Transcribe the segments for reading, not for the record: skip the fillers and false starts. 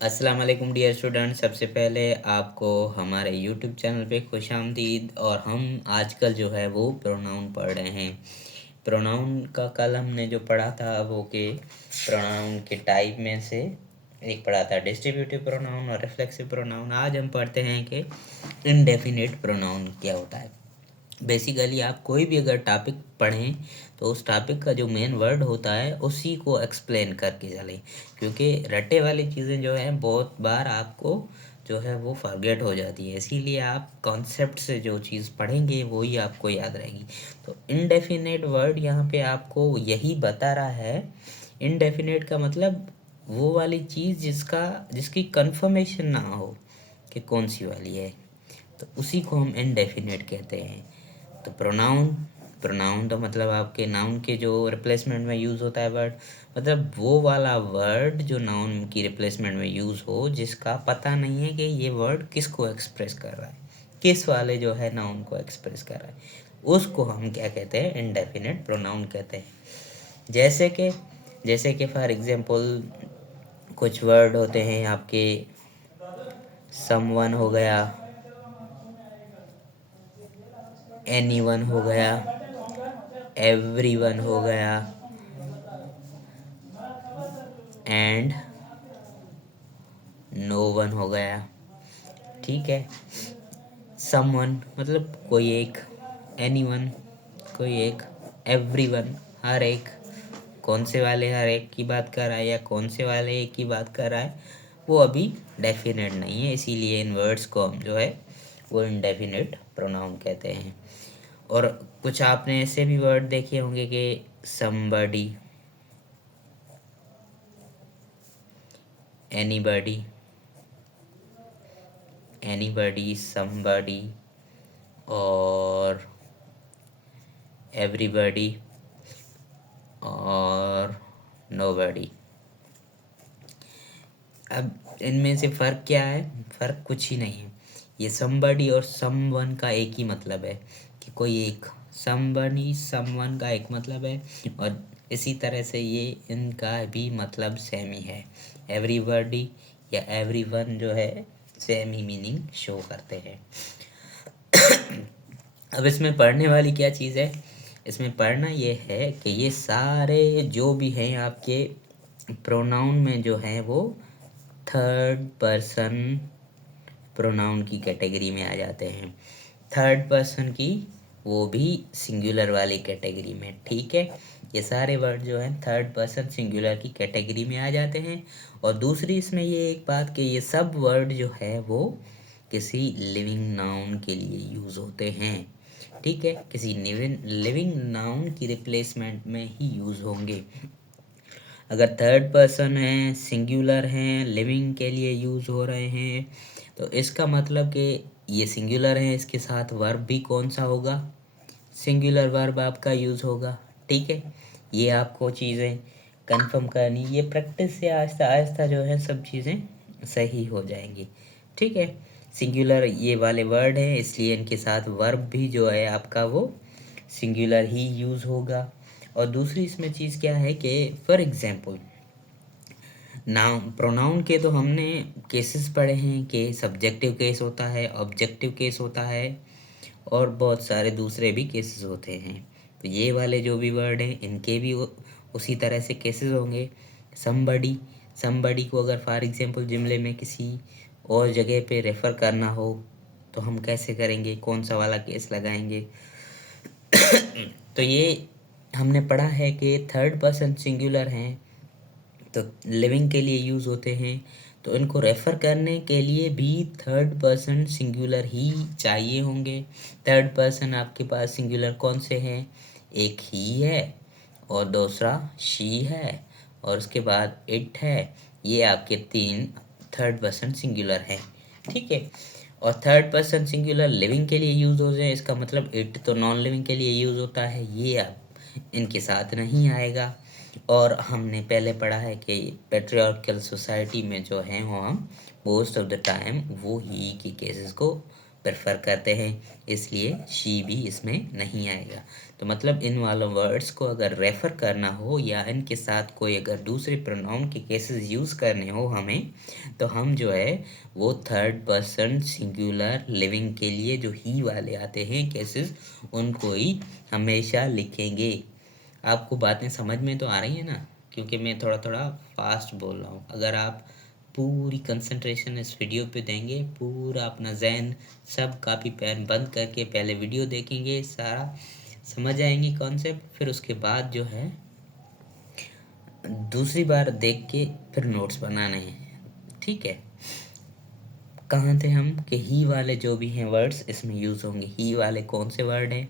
अस्सलाम वालेकुम dear student. सबसे पहले आपको हमारे यूट्यूब चैनल पे खुशामदीद। और हम आजकल जो है वो प्रोनाउन पढ़ रहे हैं। प्रोनाउन का कल हमने जो पढ़ा था वो के प्रोनाउन के टाइप में से एक पढ़ा था डिस्ट्रीब्यूटिव प्रोनाउन और रिफ्लेक्सिव प्रोनाउन। आज हम पढ़ते हैं कि इनडेफिनिट प्रोनाउन क्या होता है। बेसिकली आप कोई भी अगर टॉपिक पढ़ें तो उस टॉपिक का जो मेन वर्ड होता है उसी को एक्सप्लेन करके चलें, क्योंकि रटे वाली चीज़ें जो हैं बहुत बार आपको जो है वो फॉरगेट हो जाती है। इसीलिए आप कॉन्सेप्ट से जो चीज़ पढ़ेंगे वही आपको याद रहेगी। तो इनडेफिनेट वर्ड यहाँ पे आपको यही बता रहा है। इनडेफिनेट का मतलब वो वाली चीज़ जिसकी कंफर्मेशन ना हो कि कौन सी वाली है, तो उसी को हम इनडेफिनेट कहते हैं। तो प्रोनाउन प्रोनाउन तो मतलब आपके नाउन के जो रिप्लेसमेंट में यूज़ होता है वर्ड, मतलब वो वाला वर्ड जो नाउन की रिप्लेसमेंट में यूज़ हो, जिसका पता नहीं है कि ये वर्ड किसको एक्सप्रेस कर रहा है, किस वाले जो है नाउन को एक्सप्रेस कर रहा है, उसको हम क्या कहते हैं, इनडेफिनेट प्रोनाउन कहते हैं। जैसे कि फॉर एग्जांपल कुछ वर्ड होते हैं आपके, समवन हो गया, एनीवन हो गया, एवरीवन हो गया, एंड नो वन हो गया। ठीक है। समवन मतलब कोई एक, एनीवन कोई एक, एवरीवन हर एक। कौन से वाले हर एक की बात कर रहा है या कौन से वाले एक की बात कर रहा है वो अभी डेफिनेट नहीं है, इसीलिए इन वर्ड्स को हम जो है वो इनडेफिनेट प्रोनाउन कहते हैं। और कुछ आपने ऐसे भी वर्ड देखे होंगे कि समबडी, एनीबडी, एनीबडी, समबडी और एवरीबडी और नोबडी। अब इनमें से फ़र्क क्या है? फ़र्क कुछ ही नहीं है। ये समबडी और समवन का एक ही मतलब है कि कोई एक, समबडी समवन का एक मतलब है, और इसी तरह से ये इनका भी मतलब सेम ही है। एवरीबडी या एवरीवन जो है सेम ही मीनिंग शो करते हैं। अब इसमें पढ़ने वाली क्या चीज़ है? इसमें पढ़ना ये है कि ये सारे जो भी हैं आपके प्रोनाउन में जो हैं वो थर्ड पर्सन प्रोनाउन की कैटेगरी में आ जाते हैं। थर्ड पर्सन की वो भी सिंगुलर वाली कैटेगरी में। ठीक है, ये सारे वर्ड जो हैं थर्ड पर्सन सिंगुलर की कैटेगरी में आ जाते हैं। और दूसरी इसमें ये एक बात कि ये सब वर्ड जो है वो किसी लिविंग नाउन के लिए यूज़ होते हैं। ठीक है, किसी लिविंग नाउन की रिप्लेसमेंट में ही यूज़ होंगे। अगर थर्ड पर्सन है, सिंगुलर हैं, लिविंग के लिए यूज़ हो रहे हैं, तो इसका मतलब कि ये सिंगुलर है, इसके साथ वर्ब भी कौन सा होगा, सिंगुलर वर्ब आपका यूज़ होगा। ठीक है, ये आपको चीज़ें कंफर्म करनी, ये प्रैक्टिस से आहिस्ता आहिस्ता जो है सब चीज़ें सही हो जाएंगी। ठीक है, सिंगुलर ये वाले वर्ड हैं इसलिए इनके साथ वर्ब भी जो है आपका वो सिंगुलर ही यूज़ होगा। और दूसरी इसमें चीज़ क्या है कि फॉर एग्जांपल नाउन प्रोनाउन के तो हमने केसेस पढ़े हैं कि सब्जेक्टिव केस होता है, ऑब्जेक्टिव केस होता है, और बहुत सारे दूसरे भी केसेस होते हैं। तो ये वाले जो भी वर्ड हैं इनके भी उसी तरह से केसेस होंगे। समबडी, समबडी को अगर फॉर एग्जांपल जुमले में किसी और जगह पे रेफ़र करना हो तो हम कैसे करेंगे, कौन सा वाला केस लगाएंगे? तो ये हमने पढ़ा है कि थर्ड पर्सन सिंगुलर हैं तो लिविंग के लिए यूज़ होते हैं, तो इनको रेफ़र करने के लिए भी थर्ड पर्सन सिंगुलर ही चाहिए होंगे। थर्ड पर्सन आपके पास सिंगुलर कौन से हैं? एक ही है और दूसरा शी है और उसके बाद इट है। ये आपके 3 थर्ड पर्सन सिंगुलर हैं। ठीक है, और थर्ड पर्सन सिंगुलर लिविंग के लिए यूज़ हो जाए, इसका मतलब इट तो नॉन लिविंग के लिए यूज़ होता है, ये अब इनके साथ नहीं आएगा। और हमने पहले पढ़ा है कि पैट्रियार्कल सोसाइटी में जो है वो हम मोस्ट ऑफ द टाइम वो ही के केसेस को प्रेफर करते हैं, इसलिए शी भी इसमें नहीं आएगा। तो मतलब इन वाले वर्ड्स को अगर रेफ़र करना हो या इनके साथ कोई अगर दूसरे प्रोनाउन के केसेस यूज़ करने हो हमें, तो हम जो है वो थर्ड पर्सन सिंगुलर लिविंग के लिए जो ही वाले आते हैं केसेस, उनको ही हमेशा लिखेंगे। आपको बातें समझ में तो आ रही हैं ना, क्योंकि मैं थोड़ा थोड़ा फास्ट बोल रहा हूँ। अगर आप पूरी कंसंट्रेशन इस वीडियो पे देंगे, पूरा अपना जहन सब कॉपी पेन बंद करके पहले वीडियो देखेंगे, सारा समझ आएंगे कॉन्सेप्ट, फिर उसके बाद जो है दूसरी बार देख के फिर नोट्स बनाने हैं, ठीक है। कहाँ थे हम कि ही वाले जो भी हैं वर्ड्स इसमें यूज़ होंगे। ही वाले कौन से वर्ड हैं?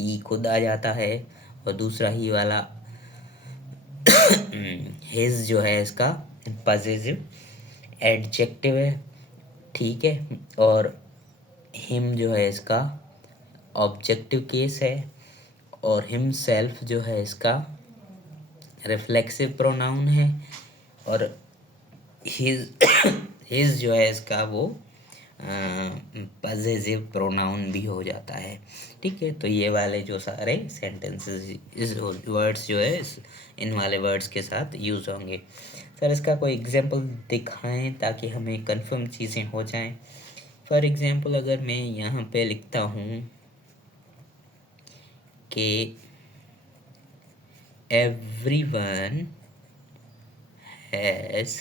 ही खुद आ जाता है, और दूसरा ही वाला हिज जो है इसका पॉजिटिव एडजेक्टिव है, ठीक है। और हिम जो है इसका ऑब्जेक्टिव केस है, और हिमसेल्फ जो है इसका रिफ्लेक्सिव प्रोनाउन है, और हिज हिज जो है इसका वो पॉजिटिव प्रोनाउन भी हो जाता है, ठीक है। तो ये वाले जो सारे सेंटेंसेस इस वर्ड्स जो है इन वाले वर्ड्स के साथ यूज़ होंगे। सर इसका कोई एग्जांपल दिखाएं ताकि हमें कंफर्म चीज़ें हो जाएं। फॉर एग्जांपल अगर मैं यहाँ पे लिखता हूँ कि everyone has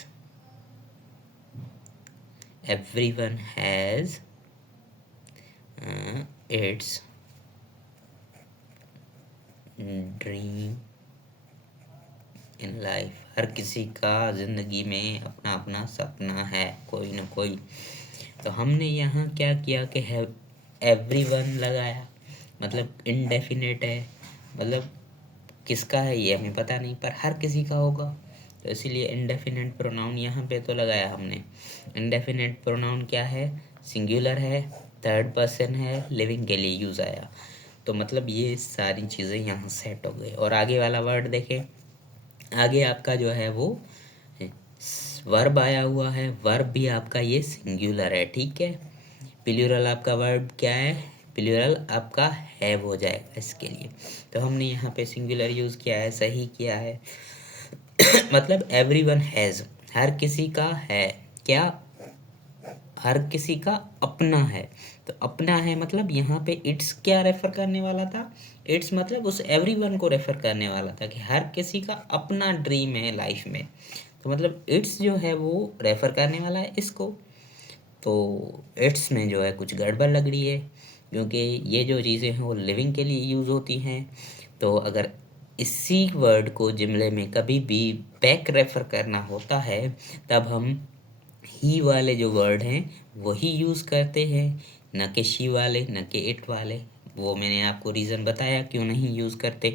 its dream in life. हर किसी का ज़िंदगी में अपना अपना सपना है, कोई ना कोई। तो हमने यहाँ क्या किया कि एवरीवन लगाया, मतलब इनडेफिनेट है, मतलब किसका है ये हमें पता नहीं, पर हर किसी का होगा, तो इसीलिए इनडेफिनेट प्रोनाउन यहाँ पे तो लगाया हमने। इनडेफिनेट प्रोनाउन क्या है? सिंगुलर है, थर्ड पर्सन है, लिविंग के लिए यूज़ आया। तो मतलब ये सारी चीज़ें यहाँ सेट हो गई। और आगे वाला वर्ड देखें, आगे आपका जो है वो वर्ब आया हुआ है, वर्ब भी आपका ये सिंगुलर है, ठीक है। प्लूरल आपका वर्ब क्या है? प्लूरल आपका हैव हो जाएगा इसके लिए। तो हमने यहाँ पे सिंगुलर यूज़ किया है, सही किया है। मतलब एवरीवन हैज़, हर किसी का है, क्या? हर किसी का अपना है। तो अपना है मतलब यहाँ पे इट्स क्या रेफर करने वाला था? इट्स मतलब उस एवरीवन को रेफर करने वाला था कि हर किसी का अपना ड्रीम है लाइफ में। तो मतलब इट्स जो है वो रेफर करने वाला है इसको। तो इट्स में जो है कुछ गड़बड़ लग रही है, क्योंकि ये जो चीज़ें हैं वो लिविंग के लिए यूज़ होती हैं। तो अगर इसी वर्ड को जुमले में कभी भी बैक रेफर करना होता है, तब हम ही वाले जो वर्ड हैं वही यूज़ करते हैं, न कि शी वाले, न कि इट वाले। वो मैंने आपको रीज़न बताया क्यों नहीं यूज़ करते।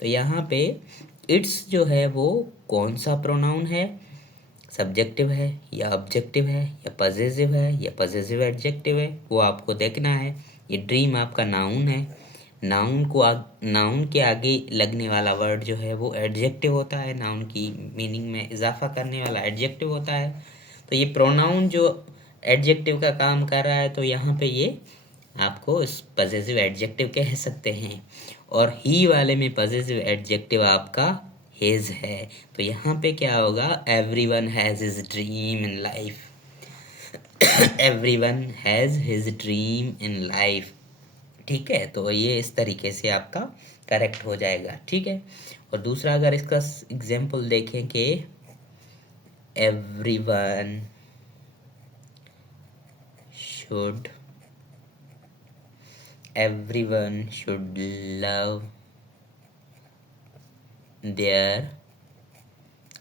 तो यहाँ पे इट्स जो है वो कौन सा प्रोनाउन है? सब्जेक्टिव है या ऑब्जेक्टिव है या पॉजिटिव है या पॉजिटिव एडजेक्टिव है, वो आपको देखना है। ये ड्रीम आपका नाउन है, नाउन के आगे लगने वाला वर्ड जो है वो एडजेक्टिव होता है, नाउन की मीनिंग में इजाफा करने वाला एडजेक्टिव होता है। तो ये प्रोनाउन जो एडजेक्टिव का काम कर रहा है, तो यहाँ पे ये आपको इस पॉजिटिव एडजेक्टिव कह सकते हैं। और ही वाले में पॉजिटिव एडजेक्टिव आपका हिज है। तो यहाँ पे क्या होगा? Everyone has his dream in life. Everyone has his dream in life, ठीक है। तो ये इस तरीके से आपका करेक्ट हो जाएगा, ठीक है। और दूसरा अगर इसका एग्जाम्पल देखें कि everyone should love their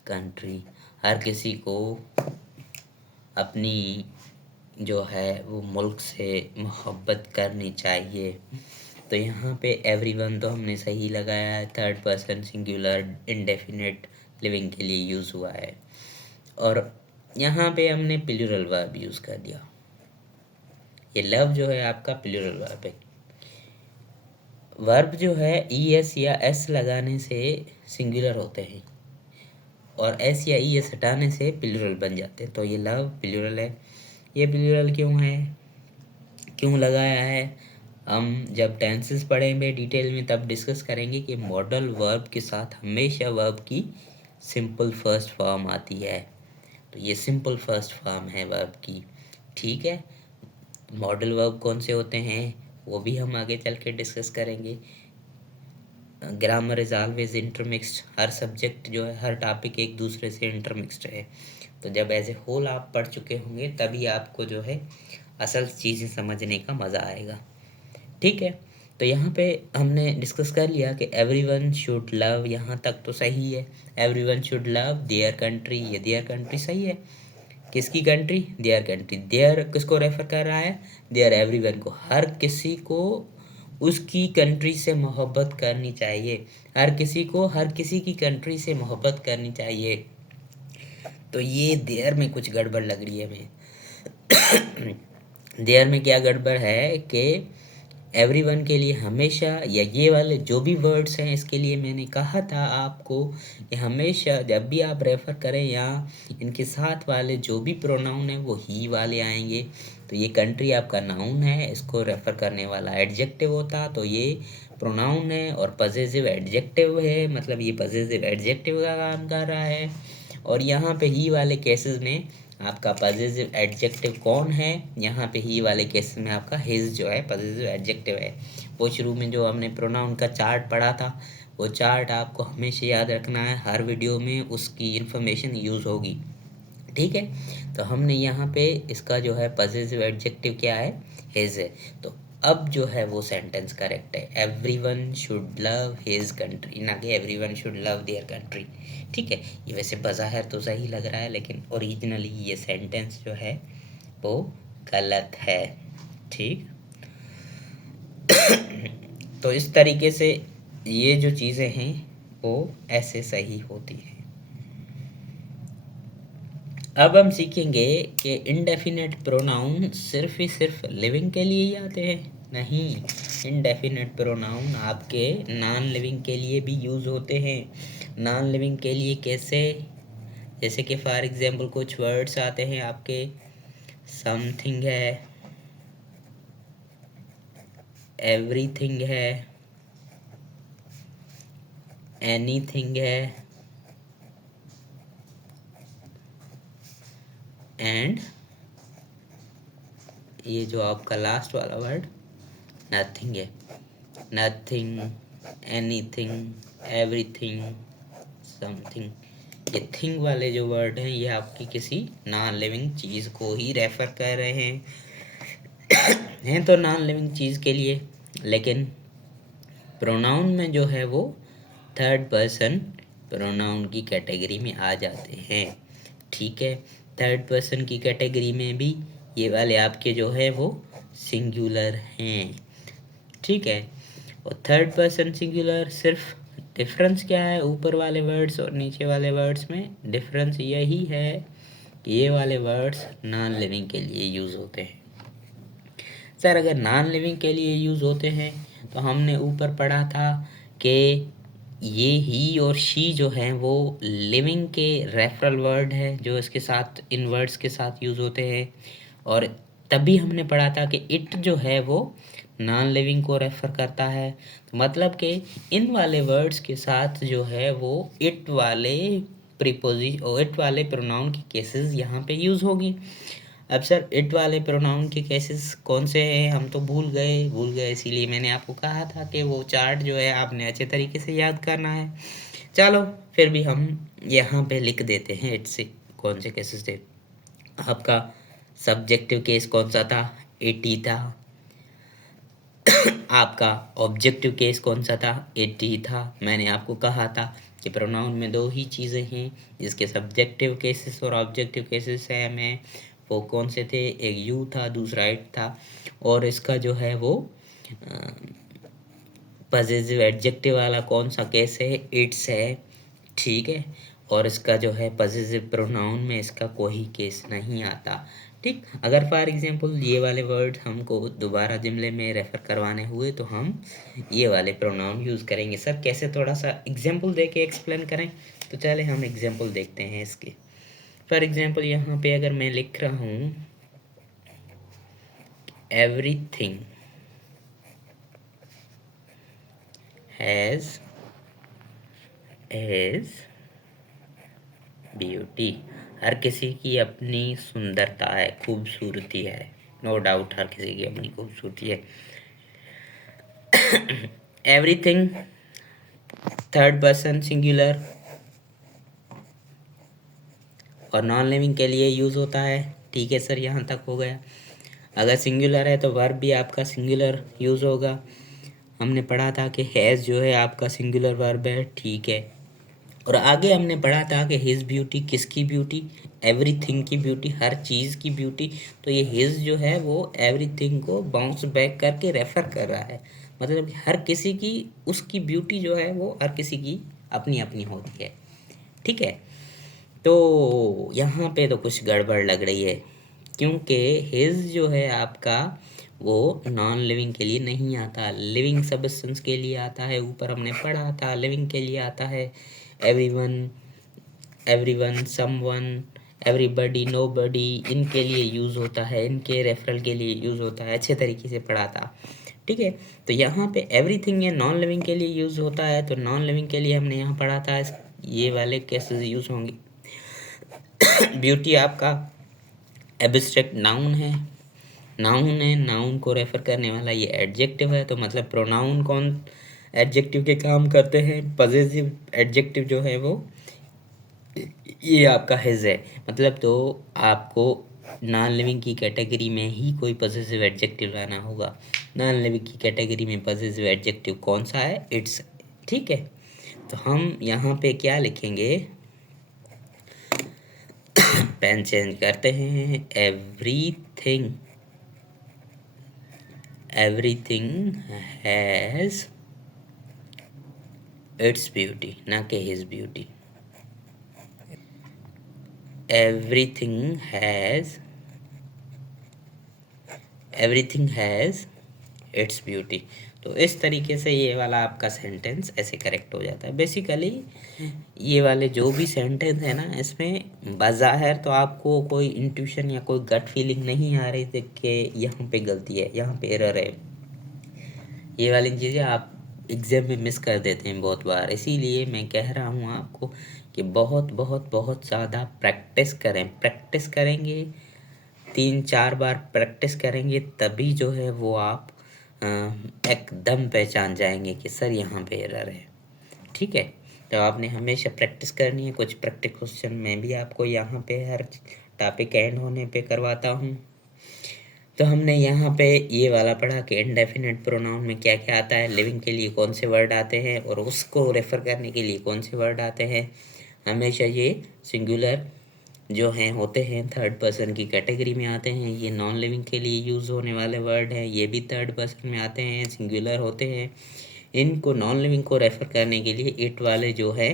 country. हर किसी को अपनी जो है वो मुल्क से मोहब्बत करनी चाहिए। तो यहाँ पे एवरीवन तो हमने सही लगाया है, third person singular indefinite living के लिए यूज़ हुआ है। और यहाँ पे हमने प्लूरल वर्ब यूज़ कर दिया। ये लव जो है आपका प्लूरल वर्ब है। वर्ब जो है ES या S लगाने से सिंगुलर होते हैं, और S या ES हटाने से प्लूरल बन जाते हैं। तो ये लव प्लूरल है। ये प्लूरल क्यों है? क्यों लगाया है, हम जब टेंसेस पढ़ेंगे डिटेल में तब डिस्कस करेंगे कि मॉडल वर्ब के साथ हमेशा वर्ब की सिंपल फर्स्ट फॉर्म आती है। तो ये सिंपल फर्स्ट फॉर्म है वर्ब की, ठीक है। मॉडल वर्ब कौन से होते हैं वो भी हम आगे चल के डिस्कस करेंगे। ग्रामर इज ऑलवेज इंटरमिक्स्ड, हर सब्जेक्ट जो है, हर टॉपिक एक दूसरे से इंटरमिक्स्ड है। तो जब एज ए होल आप पढ़ चुके होंगे तभी आपको जो है असल चीज़ें समझने का मज़ा आएगा, ठीक है। तो यहाँ पे हमने डिस्कस कर लिया कि एवरीवन शुड लव, यहाँ तक तो सही है। Everyone should love their country, ये देयर कंट्री सही है। किसकी कंट्री, देयर कंट्री। देयर किसको रेफर कर रहा है, देयर एवरीवन को, हर किसी को उसकी कंट्री से मोहब्बत करनी चाहिए, हर किसी को हर किसी की कंट्री से मोहब्बत करनी चाहिए। तो ये देयर में कुछ गड़बड़ लग रही है हमें। देयर में क्या गड़बड़ है कि एवरीवन के लिए हमेशा, या ये वाले जो भी वर्ड्स हैं इसके लिए मैंने कहा था आपको कि हमेशा जब भी आप रेफ़र करें या इनके साथ वाले जो भी प्रोनाउन है वो ही वाले आएंगे। तो ये कंट्री आपका नाउन है, इसको रेफ़र करने वाला एडजेक्टिव होता, तो ये प्रोनाउन है और पजेसिव एडजेक्टिव है, मतलब ये पजेसिव एडजेक्टिव का काम कर रहा है। और यहाँ पे ही वाले केसेस में आपका पजेसिव एडजेक्टिव कौन है, यहाँ पे ही वाले केसेस में आपका हिज जो है पजेसिव एडजेक्टिव है। वो शुरू में जो हमने प्रोनाउन का चार्ट पढ़ा था वो चार्ट आपको हमेशा याद रखना है, हर वीडियो में उसकी इंफॉर्मेशन यूज़ होगी, ठीक है। तो हमने यहाँ पे इसका जो है पजेसिव एडजेक्टिव क्या है, हिज है। तो अब जो है वो सेंटेंस करेक्ट है, everyone should love his country, ना कि everyone should love their country, ठीक है। ये वैसे बज़ाहिर तो सही लग रहा है लेकिन ओरिजिनली ये सेंटेंस जो है वो गलत है, ठीक। तो इस तरीके से ये जो चीज़ें हैं वो ऐसे सही होती हैं। अब हम सीखेंगे कि इनडेफिनेट प्रोनाउन सिर्फ ही सिर्फ लिविंग के लिए ही आते हैं, नहीं। इनडेफिनेट प्रोनाउन आपके नॉन लिविंग के लिए भी यूज़ होते हैं। नॉन लिविंग के लिए कैसे, जैसे कि फॉर एग्जांपल कुछ वर्ड्स आते हैं आपके, समथिंग है, एवरीथिंग है, एनीथिंग है, एंड ये जो आपका लास्ट वाला वर्ड नथिंग है। नथिंग, एनीथिंग, एवरीथिंग, समथिंग, ये थिंग वाले जो वर्ड हैं ये आपकी किसी नॉन लिविंग चीज़ को ही रेफर कर रहे हैं तो नॉन लिविंग चीज़ के लिए, लेकिन प्रोनाउन में जो है वो थर्ड पर्सन प्रोनाउन की कैटेगरी में आ जाते हैं, ठीक है। थर्ड पर्सन की कैटेगरी में भी ये वाले आपके जो है वो सिंगुलर हैं, ठीक है। और थर्ड पर्सन सिंगुलर, सिर्फ डिफरेंस क्या है ऊपर वाले वर्ड्स और नीचे वाले वर्ड्स में, डिफरेंस यही है कि ये वाले वर्ड्स नॉन लिविंग के लिए यूज़ होते हैं। सर अगर नॉन लिविंग के लिए यूज़ होते हैं तो हमने ऊपर पढ़ा था कि ये ही और शी जो हैं वो लिविंग के रेफरल वर्ड है जो इसके साथ, इन वर्ड्स के साथ यूज़ होते हैं। और तभी हमने पढ़ा था कि इट जो है वो नॉन लिविंग को रेफ़र करता है। तो मतलब कि इन वाले वर्ड्स के साथ जो है वो इट वाले और इट वाले प्रोनाउन की केसेस यहाँ पे यूज़ होगी। अब सर इट वाले प्रोनाउन के केसेस कौन से हैं, हम तो भूल गए, इसीलिए मैंने आपको कहा था कि वो चार्ट जो है आपने अच्छे तरीके से याद करना है। चलो फिर भी हम यहाँ पे लिख देते हैं इट से कौन से केसेस थे। आपका सब्जेक्टिव केस कौन सा था, इट ही था। आपका ऑब्जेक्टिव केस कौन सा था, इट ही था। मैंने आपको कहा था कि प्रोनाउन में दो ही चीज़ें हैं जिसके सब्जेक्टिव केसेस और ऑब्जेक्टिव केसेस हैं में, वो कौन से थे, एक यू था दूसरा इट था। और इसका जो है वो पजेसिव एडजेक्टिव वाला कौन सा केस है, इट्स है, ठीक है। और इसका जो है पजेसिव प्रोनाउन में इसका कोई केस नहीं आता, ठीक। अगर फॉर एग्जांपल ये वाले वर्ड हमको दोबारा जुमले में रेफ़र करवाने हुए तो हम ये वाले प्रोनाउन यूज़ करेंगे। सर कैसे, थोड़ा सा एग्जांपल दे के एक्सप्लेन करें, तो चले हम एग्जांपल देखते हैं इसके। फॉर एग्जांपल यहाँ पे अगर मैं लिख रहा हूँ एवरीथिंग हैज इज ब्यूटी। हर किसी की अपनी सुंदरता है, खूबसूरती है, नो डाउट हर किसी की अपनी खूबसूरती है। एवरीथिंग थर्ड पर्सन सिंगुलर और नॉन लिविंग के लिए यूज़ होता है। ठीक है सर, यहाँ तक हो गया। अगर सिंगुलर है तो वर्ब भी आपका सिंगुलर यूज़ होगा। हमने पढ़ा था कि हैज़ जो है आपका सिंगुलर वर्ब है। ठीक है, और आगे हमने पढ़ा था कि हिज ब्यूटी किसकी ब्यूटी, एवरीथिंग की ब्यूटी, हर चीज़ की ब्यूटी। तो ये हिज जो है वो एवरीथिंग को बाउंस बैक करके रेफर कर रहा है, मतलब हर किसी की उसकी ब्यूटी जो है वो हर किसी की अपनी अपनी होती है। ठीक है, तो यहाँ पे तो कुछ गड़बड़ लग रही है, क्योंकि हिज जो है आपका वो नॉन लिविंग के लिए नहीं आता, लिविंग सब्सटेंस के लिए आता है। ऊपर हमने पढ़ा था लिविंग के लिए आता है everyone, everyone, someone, everybody, nobody, इनके लिए यूज़ होता है, इनके रेफरल के लिए यूज़ होता है। अच्छे तरीके से पढ़ा था। ठीक है, तो यहाँ पे एवरीथिंग ये नॉन लिविंग के लिए यूज़ होता है। तो नॉन लिविंग के लिए हमने यहाँ पढ़ा था ये वाले कैसे यूज़ होंगे। ब्यूटी आपका एब्स्ट्रैक्ट नाउन है, नाउन को रेफर करने वाला ये एडजेक्टिव है। तो मतलब प्रोनाउन कौन एडजेक्टिव के काम करते हैं, पॉजेसिव एडजेक्टिव जो है वो ये आपका हिज है। मतलब तो आपको नॉन लिविंग की कैटेगरी में ही कोई पॉजेसिव एडजेक्टिव लाना होगा। नॉन लिविंग की कैटेगरी में पॉजेसिव एडजेक्टिव कौन सा है, इट्स। ठीक है, तो हम यहाँ पे क्या लिखेंगे, पेन चेंज करते हैं। Everything, everything has its beauty, ना कि his beauty. Everything has its beauty. तो इस तरीके से ये वाला आपका सेंटेंस ऐसे करेक्ट हो जाता है। बेसिकली ये वाले जो भी सेंटेंस है ना, इसमें बाज़ाहिर तो आपको कोई इंट्यूशन या कोई गट फीलिंग नहीं आ रही थी कि यहाँ पे गलती है, यहाँ पे एरर है। ये वाली चीज़ें आप एग्ज़ाम में मिस कर देते हैं बहुत बार। इसीलिए मैं कह रहा हूँ आपको कि बहुत बहुत बहुत ज़्यादा प्रैक्टिस करें। प्रैक्टिस करेंगे, 3-4 बार प्रैक्टिस करेंगे, तभी जो है वो आप एकदम पहचान जाएंगे कि सर यहाँ पे एरर है। ठीक है, तो आपने हमेशा प्रैक्टिस करनी है। कुछ प्रैक्टिस क्वेश्चन मैं भी आपको यहाँ पे हर टॉपिक एंड होने पे करवाता हूँ। तो हमने यहाँ पे ये वाला पढ़ा कि इनडेफिनेट प्रोनाउन में क्या क्या आता है, लिविंग के लिए कौन से वर्ड आते हैं और उसको रेफर करने के लिए कौन से वर्ड आते हैं। हमेशा ये सिंगुलर जो हैं होते हैं थर्ड पर्सन की कैटेगरी में आते हैं। ये नॉन लिविंग के लिए यूज़ होने वाले वर्ड हैं, ये भी थर्ड पर्सन में आते हैं, सिंगुलर होते हैं। इनको नॉन लिविंग को रेफर करने के लिए इट वाले जो है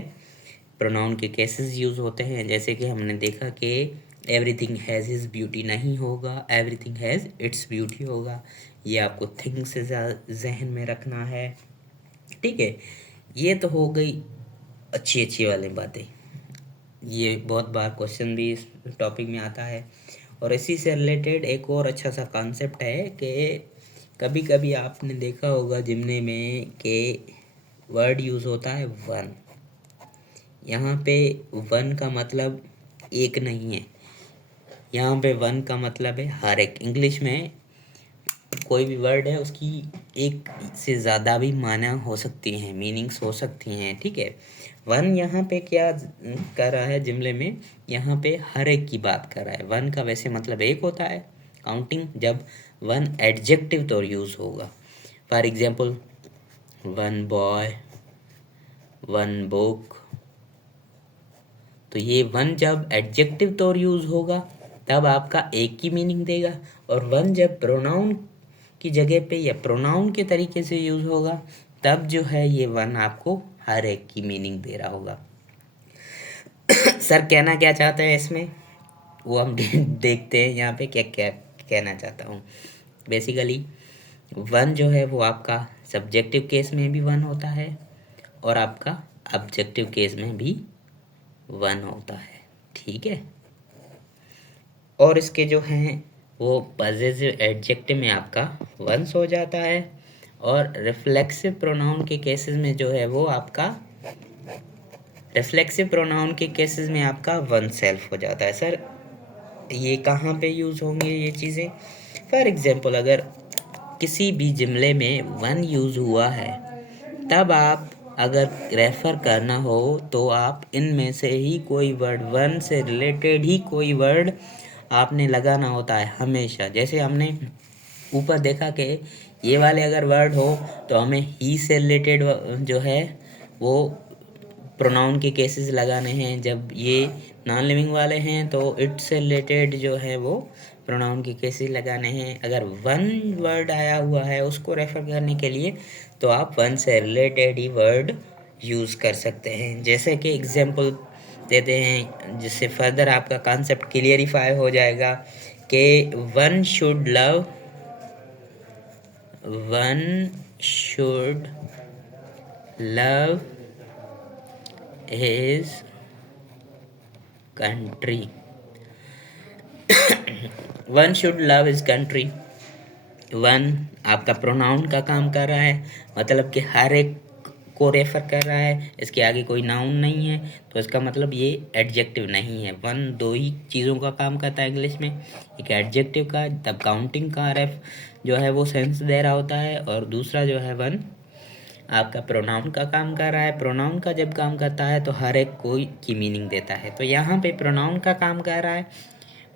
प्रोनाउन के केसेस यूज़ होते हैं। जैसे कि हमने देखा कि एवरीथिंग हैज़ हिज ब्यूटी नहीं होगा, एवरीथिंग हैज़ इट्स ब्यूटी होगा। ये आपको थिंग से जहन में रखना है। ठीक है, ये तो हो गई अच्छी अच्छी वाली बातें। ये बहुत बार क्वेश्चन भी इस टॉपिक में आता है। और इसी से रिलेटेड एक और अच्छा सा कॉन्सेप्ट है कि कभी कभी आपने देखा होगा जिमने में कि वर्ड यूज़ होता है वन। यहाँ पे वन का मतलब एक नहीं है, यहाँ पे वन का मतलब है हर एक। इंग्लिश में कोई भी वर्ड है उसकी एक से ज़्यादा भी माना हो सकती हैं, मीनिंग्स हो सकती हैं। ठीक है, वन यहाँ पे क्या कर रहा है जुमले में, यहाँ पे हर एक की बात कर रहा है। वन का वैसे मतलब एक होता है काउंटिंग, जब वन एडजेक्टिव तो यूज़ होगा। For example one boy, one book. तो ये वन जब एडजेक्टिव तौर यूज़ होगा तब आपका एक की मीनिंग देगा, और वन जब प्रोनाउन की जगह पे या प्रोनाउन के तरीके से यूज़ होगा तब जो है ये वन आपको हर एक की मीनिंग दे रहा होगा। सर कहना क्या चाहते हैं इसमें, वो हम देखते हैं यहाँ पे क्या क्या कहना चाहता हूँ। बेसिकली वन जो है वो आपका सब्जेक्टिव केस में भी वन होता है और आपका ऑब्जेक्टिव केस में भी वन होता है। ठीक है, और इसके जो हैं वो पॉजिटिव एडजेक्टिव में आपका वंस हो जाता है, और रिफ्लेक्सिव प्रोनाउन के केसेस में जो है वो आपका रिफ्लेक्सिव प्रोनाउन के केसेस में आपका वन सेल्फ हो जाता है। सर ये कहाँ पे यूज़ होंगे ये चीज़ें? फॉर एग्जांपल अगर किसी भी जुमले में वन यूज़ हुआ है, तब आप अगर रेफ़र करना हो तो आप इनमें से ही कोई वर्ड, वन से रिलेटेड ही कोई वर्ड आपने लगाना होता है हमेशा। जैसे हमने ऊपर देखा कि ये वाले अगर वर्ड हो तो हमें ही से रिलेटेड जो है वो प्रोनाउन के केसेस लगाने हैं। जब ये नॉन लिविंग वाले हैं तो इट से रिलेटेड जो है वो प्रोनाउन के केसेस लगाने हैं। अगर वन वर्ड आया हुआ है उसको रेफर करने के लिए तो आप वन से रिलेटेड ही वर्ड यूज़ कर सकते हैं। जैसे कि एग्जांपल देते हैं जिससे फर्दर आपका कॉन्सेप्ट क्लियरिफाई हो जाएगा कि one should love his country. One should love his country. One आपका प्रोनाउन का काम कर रहा है, मतलब कि हर एक को रेफर कर रहा है, इसके आगे कोई नाउन नहीं है तो इसका मतलब ये एडजेक्टिव नहीं है। वन दो ही चीज़ों का काम करता है इंग्लिश में, एक एडजेक्टिव का तब काउंटिंग का रेफ जो है वो सेंस दे रहा होता है, और दूसरा जो है वन आपका प्रोनाउन का काम कर रहा है। प्रोनाउन का जब काम करता है तो हर एक कोई की मीनिंग देता है। तो यहाँ पे प्रोनाउन का काम कर रहा है,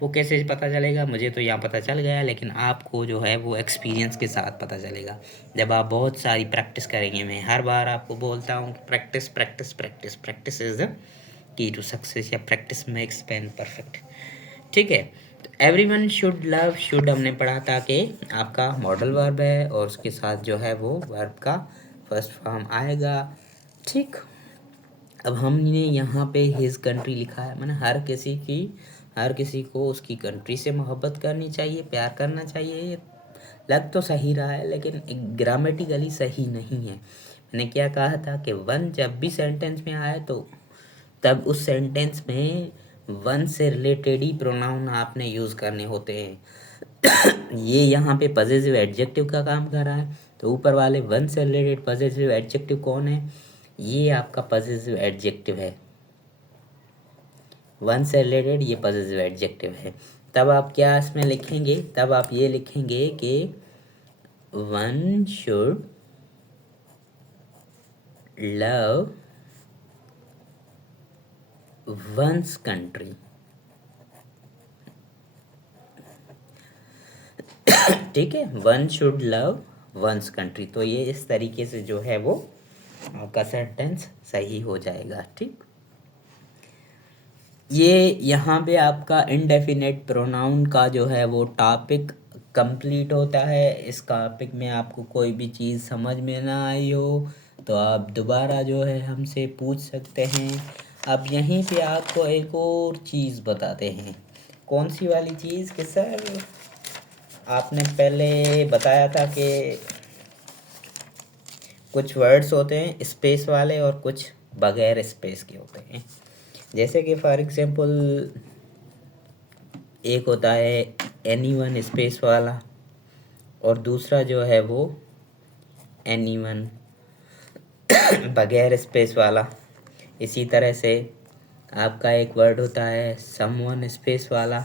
वो कैसे पता चलेगा? मुझे तो यहाँ पता चल गया, लेकिन आपको जो है वो एक्सपीरियंस के साथ पता चलेगा जब आप बहुत सारी प्रैक्टिस करेंगे। मैं हर बार आपको बोलता हूँ practice practice practice practice is the key to success, या प्रैक्टिस मेक्स मैन परफेक्ट। ठीक है, तो एवरीवन शुड लव, शुड हमने पढ़ा था कि आपका मॉडल वर्ब है और उसके साथ जो है वो वर्ब का फर्स्ट फॉर्म आएगा। ठीक, अब हमने यहाँ पे हिज कंट्री लिखा है, मैंने हर किसी को उसकी कंट्री से मोहब्बत करनी चाहिए, प्यार करना चाहिए। ये लग तो सही रहा है लेकिन ग्रामेटिकली सही नहीं है। मैंने क्या कहा था कि वन जब भी सेंटेंस में आए तो तब उस सेंटेंस में वन से रिलेटेड ही प्रोनाउन आपने यूज़ करने होते हैं। ये यहाँ पे पॉजिटिव एडजेक्टिव का काम कर रहा है, तो ऊपर वाले वन से रिलेटेड पॉजिटिव एडजेक्टिव कौन है? ये आपका पॉजिटिव एडजेक्टिव है। वन से रिलेटेड ये पॉजिटिव एडजेक्टिव है। तब आप क्या इसमें लिखेंगे? तब आप ये लिखेंगे कि one should love one's country. ठीक है, one should love one's country. तो ये इस तरीके से जो है वो आपका सेंटेंस सही हो जाएगा। ठीक, ये यहाँ पे आपका इनडेफिनेट प्रोनाउन का जो है वो टॉपिक कंप्लीट होता है। इस टॉपिक में आपको कोई भी चीज़ समझ में ना आई हो तो आप दोबारा जो है हमसे पूछ सकते हैं। अब यहीं पे आपको एक और चीज़ बताते हैं। कौन सी वाली चीज़? कि सर आपने पहले बताया था कि कुछ वर्ड्स होते हैं स्पेस वाले और कुछ बगैर स्पेस के होते हैं। जैसे कि फॉर एग्जांपल एक होता है एनीवन स्पेस वाला, और दूसरा जो है वो एनीवन बगैर स्पेस वाला। इसी तरह से आपका एक वर्ड होता है समवन स्पेस वाला,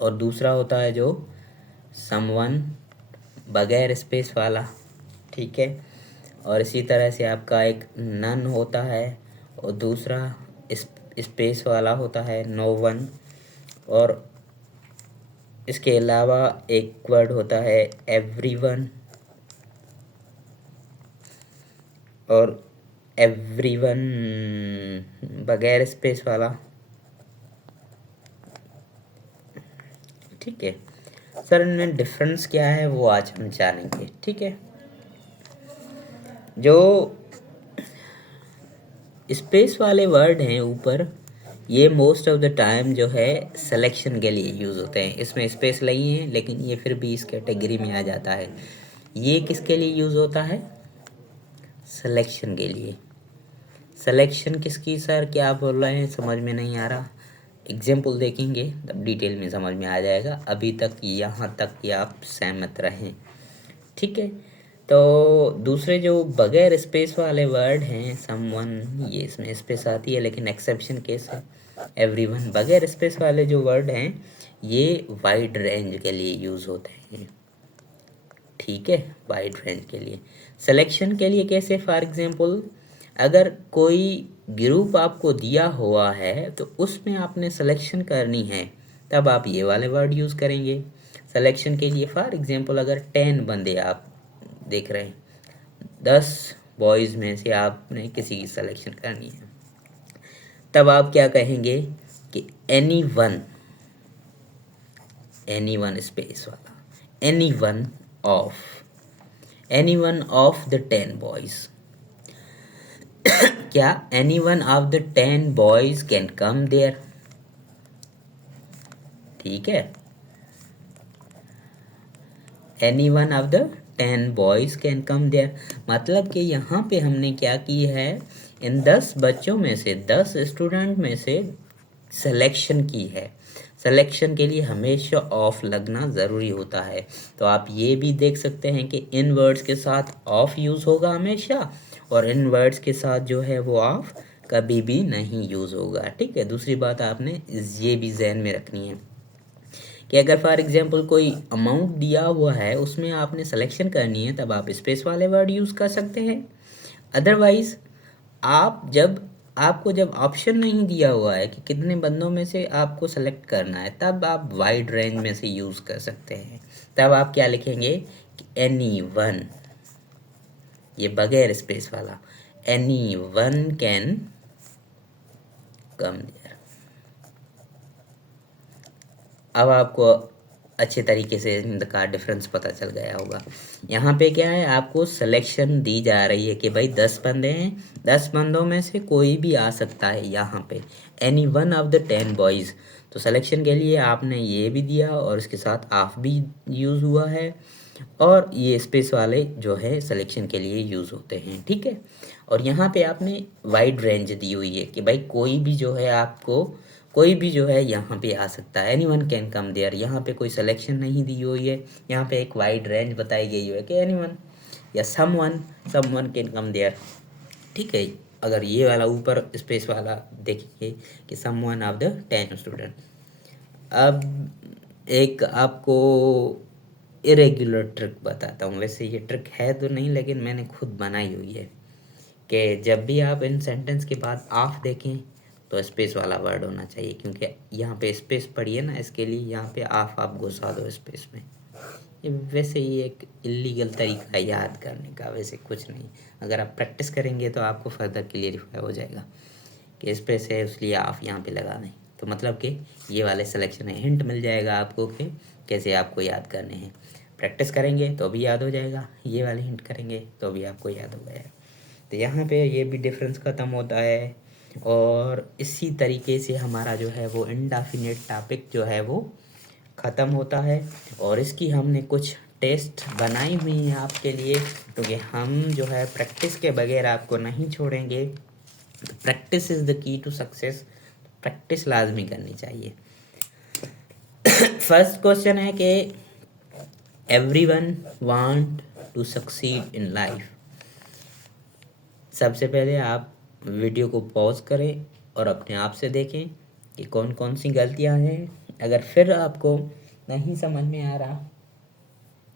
और दूसरा होता है जो समवन बगैर स्पेस वाला। ठीक है, और इसी तरह से आपका एक नन होता है और दूसरा स्पेस वाला होता है नो वन, और इसके अलावा एक वर्ड होता है एवरीवन, और एवरीवन बगैर स्पेस वाला। ठीक है सर, इनमें डिफरेंस क्या है वो आज हम जानेंगे। ठीक है, जो स्पेस वाले वर्ड हैं ऊपर, ये मोस्ट ऑफ द टाइम जो है सिलेक्शन के लिए यूज़ होते हैं। इसमें स्पेस नहीं है लेकिन ये फिर भी इस कैटेगरी में आ जाता है। ये किसके लिए यूज़ होता है? सिलेक्शन के लिए। सिलेक्शन किसकी? सर क्या बोल रहे हैं, समझ में नहीं आ रहा। एग्जाम्पल देखेंगे तब डिटेल में समझ में आ जाएगा। अभी तक यहाँ तक कि आप सहमत रहें, ठीक है। तो दूसरे जो बगैर स्पेस वाले वर्ड हैं, समवन, ये इसमें स्पेस आती है लेकिन एक्सेप्शन केस है। एवरीवन, बगैर स्पेस वाले जो वर्ड हैं ये वाइड रेंज के लिए यूज़ होते हैं, ठीक है, वाइड रेंज के लिए। सिलेक्शन के लिए कैसे, फॉर एग्जांपल अगर कोई ग्रुप आपको दिया हुआ है तो उसमें आपने सिलेक्शन करनी है, तब आप ये वाले वर्ड यूज़ करेंगे सिलेक्शन के लिए। फॉर एग्जांपल अगर 10 बंदे आप देख रहे हैं, 10 बॉयज़ में से आपने किसी की सिलेक्शन करनी है, तब आप क्या कहेंगे कि एनी वन स्पेस वाला, any one of the 10 boys. क्या any one of the 10 boys can come there, ठीक है, any one of the 10 boys can come there. मतलब कि यहाँ पे हमने क्या की है, इन 10 बच्चों में से, 10 स्टूडेंट में से सिलेक्शन की है। सिलेक्शन के लिए हमेशा ऑफ लगना ज़रूरी होता है। तो आप ये भी देख सकते हैं कि इन वर्ड्स के साथ ऑफ यूज़ होगा हमेशा, और इन वर्ड्स के साथ जो है वो ऑफ कभी भी नहीं यूज़ होगा, ठीक है। दूसरी बात आपने ये भी जहन में रखनी है कि अगर फॉर एग्जांपल कोई अमाउंट दिया हुआ है, उसमें आपने सिलेक्शन करनी है, तब आप स्पेस वाले वर्ड यूज़ कर सकते हैं। अदरवाइज़ आपको जब ऑप्शन नहीं दिया हुआ है कि कितने बंदों में से आपको सेलेक्ट करना है, तब आप वाइड रेंज में से यूज़ कर सकते हैं। तब आप क्या लिखेंगे कि एनी वन, ये बगैर स्पेस वाला, any one can come there. अब आपको अच्छे तरीके से इनका डिफरेंस पता चल गया होगा। यहाँ पे क्या है, आपको सिलेक्शन दी जा रही है कि भाई 10 बंदे हैं, 10 बंदों में से कोई भी आ सकता है यहाँ पे, any one of the 10 boys. तो सिलेक्शन के लिए आपने ये भी दिया और इसके साथ ऑफ भी यूज़ हुआ है, और ये स्पेस वाले जो है सिलेक्शन के लिए यूज़ होते हैं, ठीक है। और यहाँ पे आपने वाइड रेंज दी हुई है कि भाई कोई भी जो है आपको, कोई भी जो है यहाँ पे आ सकता है, any one can come there. यहाँ पे कोई सिलेक्शन नहीं दी हुई है, यहाँ पे एक वाइड रेंज बताई गई है कि एनी वन या सम वन कैन कम देयर, ठीक है। अगर ये वाला ऊपर स्पेस वाला देखिए कि सम वन ऑफ द 10 स्टूडेंट। अब एक आपको इरेगुलर ट्रिक बताता हूँ, वैसे ये ट्रिक है तो नहीं लेकिन मैंने खुद बनाई हुई है, कि जब भी आप इन सेंटेंस के बाद ऑफ देखें तो स्पेस वाला वर्ड होना चाहिए, क्योंकि यहाँ पे स्पेस पड़ी है ना, इसके लिए यहाँ पे ऑफ आप घुसा दो स्पेस में। ये वैसे ही एक इलीगल तरीका है याद करने का, वैसे कुछ नहीं। अगर आप प्रैक्टिस करेंगे तो आपको फर्दर क्लियरिफाई हो जाएगा कि स्पेस है इसलिए ऑफ यहाँ पे लगा दें, तो मतलब कि ये वाले सिलेक्शन है। हिंट मिल जाएगा आपको कि कैसे आपको याद करने हैं। प्रैक्टिस करेंगे तो भी याद हो जाएगा, ये वाले हिंट करेंगे तो भी आपको याद हो जाएगा। तो यहाँ पे ये भी डिफरेंस ख़त्म होता है, और इसी तरीके से हमारा जो है वो इंडेफिनिट टॉपिक जो है वो ख़त्म होता है। और इसकी हमने कुछ टेस्ट बनाई हुई हैं आपके लिए, क्योंकि हम जो है प्रैक्टिस के बगैर आपको नहीं छोड़ेंगे। तो practice is the key to success, practice लाजमी करनी चाहिए। फर्स्ट क्वेश्चन है कि everyone want to succeed in life. सबसे पहले आप वीडियो को पॉज करें और अपने आप से देखें कि कौन कौन सी गलतियां हैं। अगर फिर आपको नहीं समझ में आ रहा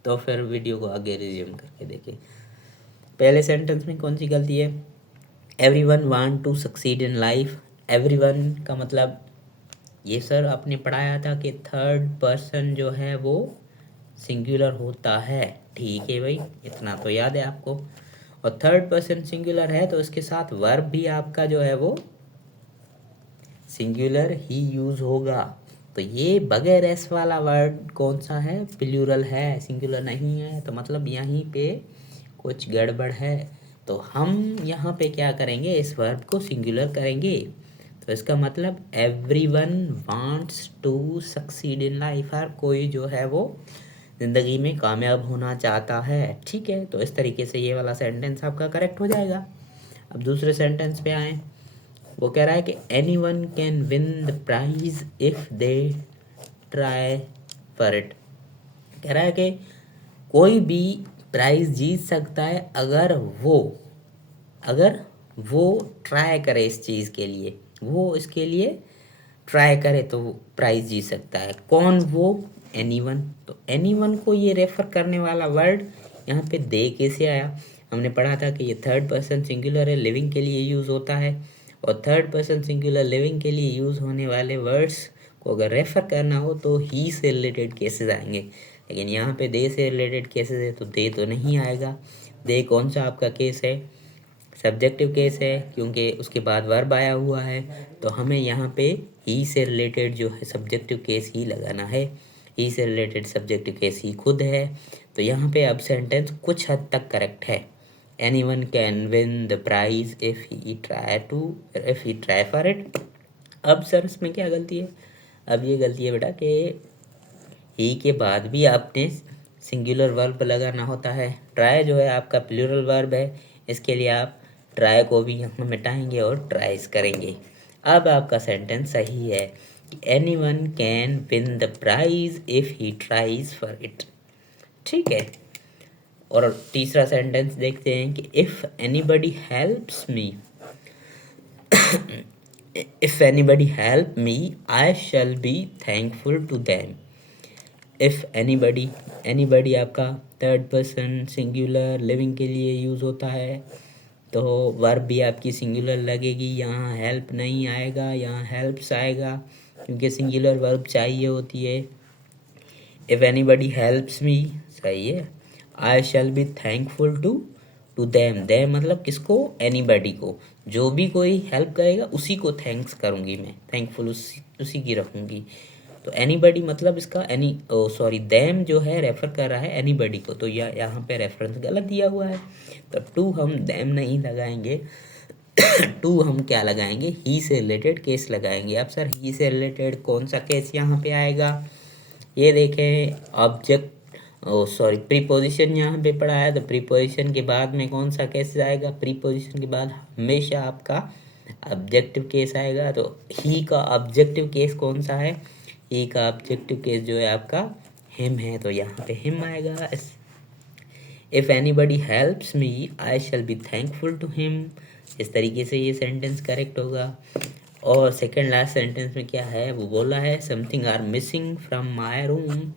तो फिर वीडियो को आगे रिज्यूम करके देखें। पहले सेंटेंस में कौन सी गलती है, everyone want to succeed in life. Everyone का मतलब, ये सर आपने पढ़ाया था कि थर्ड पर्सन जो है वो सिंगुलर होता है, ठीक है भाई, इतना तो याद है आपको। और थर्ड पर्सन सिंगुलर है तो इसके साथ वर्ब भी आपका जो है वो सिंगुलर ही यूज़ होगा। तो ये बगैर एस वाला वर्ड कौन सा है, प्लूरल है, सिंगुलर नहीं है, तो मतलब यहीं पे कुछ गड़बड़ है। तो हम यहाँ पे क्या करेंगे, इस वर्ब को सिंगुलर करेंगे। तो इसका मतलब everyone wants to succeed in life, हर कोई जो है वो ज़िंदगी में कामयाब होना चाहता है, ठीक है। तो इस तरीके से ये वाला सेंटेंस आपका करेक्ट हो जाएगा। अब दूसरे सेंटेंस पे आएँ। वो कह रहा है कि anyone can win the prize if they try for it। कह रहा है कि कोई भी प्राइज जीत सकता है अगर वो ट्राई करे इस चीज़ के लिए, वो इसके लिए ट्राई करे तो प्राइज जीत सकता है। कौन वो? एनीवन। तो एनीवन को ये रेफर करने वाला वर्ड यहाँ पे दे कैसे आया? हमने पढ़ा था कि ये थर्ड पर्सन सिंगुलर है, लिविंग के लिए यूज़ होता है, और थर्ड पर्सन सिंगुलर लिविंग के लिए यूज़ होने वाले वर्ड्स को अगर रेफर करना हो तो ही से रिलेटेड केसेस आएंगे। लेकिन यहाँ पे दे से रिलेटेड केसेस है तो दे तो नहीं आएगा। दे कौन सा आपका केस है? सब्जेक्टिव केस है, क्योंकि उसके बाद वर्ब आया हुआ है, तो हमें यहाँ पे ही से रिलेटेड जो है सब्जेक्टिव केस ही लगाना है। ही से रिलेटेड सब्जेक्टिव केस ही खुद है। तो यहाँ पे अब सेंटेंस कुछ हद तक करेक्ट है। Anyone can win the prize if he try for it. अब सर इसमें क्या गलती है? अब ये गलती है बेटा कि ही के बाद भी आपने सिंगुलर वर्ब लगाना होता है। ट्राई जो है आपका प्लूरल वर्ब है, इसके लिए आप ट्राई को भी यहाँ मिटाएंगे और ट्राइज करेंगे। अब आपका सेंटेंस सही है कि anyone can win the prize if he tries for it. ठीक है। और तीसरा सेंटेंस देखते हैं कि if anybody helps me, if anybody help me I shall be thankful to them. If anybody आपका थर्ड पर्सन सिंगुलर लिविंग के लिए यूज़ होता है, तो वर्ब भी आपकी सिंगुलर लगेगी। यहाँ हेल्प नहीं आएगा, यहाँ हेल्प्स आएगा, क्योंकि सिंगुलर वर्ब चाहिए होती है। इफ एनीबडी हेल्प्स मी सही है। I shall be thankful to them मतलब किसको? एनीबडी को। जो भी कोई हेल्प करेगा उसी को थैंक्स करूँगी मैं, थैंकफुल उसी की रखूँगी। तो एनीबडी मतलब इसका देम जो है रेफर कर रहा है एनीबडी को, तो यहाँ पे रेफरेंस गलत दिया हुआ है। तो टू हम देम नहीं लगाएंगे, टू हम क्या लगाएंगे? ही से रिलेटेड केस लगाएंगे। अब सर ही से रिलेटेड कौन सा केस यहाँ पे आएगा? ये देखें, ऑब्जेक्ट प्रीपोजिशन यहाँ पे पड़ा है, तो प्रीपोजिशन के बाद में कौन सा केस आएगा? प्रीपोजिशन के बाद हमेशा आपका ऑब्जेक्टिव केस आएगा। तो ही का ऑब्जेक्टिव केस कौन सा है? ही का ऑब्जेक्टिव केस जो है आपका हिम है, तो यहाँ पे हिम आएगा। If anybody helps me I shall be thankful to him. इस तरीके से ये सेंटेंस करेक्ट होगा। और सेकंड लास्ट सेंटेंस में क्या है? वो बोला है something are missing from my room.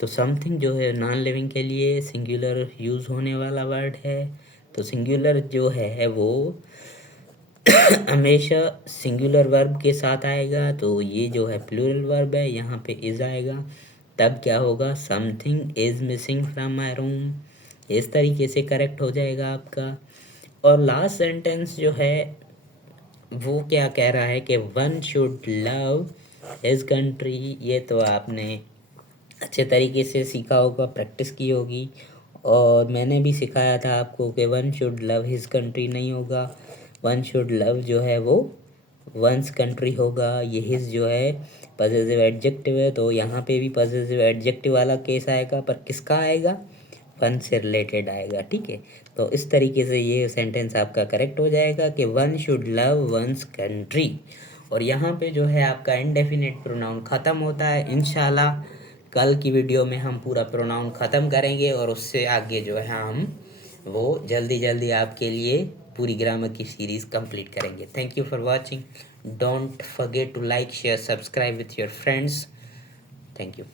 तो समथिंग जो है नॉन लिविंग के लिए सिंगुलर यूज़ होने वाला वर्ड है, तो सिंगुलर जो है वो हमेशा सिंगुलर वर्ब के साथ आएगा। तो ये जो है प्लूरल वर्ब है, यहाँ पे इज आएगा। तब क्या होगा? Something is missing from my room. इस तरीके से करेक्ट हो जाएगा आपका। और लास्ट सेंटेंस जो है वो क्या कह रहा है कि one should love his country. ये तो आपने अच्छे तरीके से सीखा होगा, प्रैक्टिस की होगी, और मैंने भी सिखाया था आपको कि one should love his country नहीं होगा। वन शुड लव जो है वो वंस कंट्री होगा। ये हिज जो है पॉजिटिव एडजेक्टिव है, तो यहाँ पे भी पॉजिटिव एडजेक्टिव वाला केस आएगा, पर किसका आएगा? वन से रिलेटेड आएगा। ठीक है। तो इस तरीके से ये सेंटेंस आपका करेक्ट हो जाएगा कि one should love one's country. और यहाँ पे जो है आपका इनडेफिनिट प्रोनाउन ख़त्म होता है। इंशाल्लाह कल की वीडियो में हम पूरा प्रोनाउन ख़त्म करेंगे, और उससे आगे जो है हम वो जल्दी आपके लिए पूरी ग्रामर की सीरीज़ कंप्लीट करेंगे। Thank you for watching. Don't forget to like, share, subscribe with your friends. Thank you.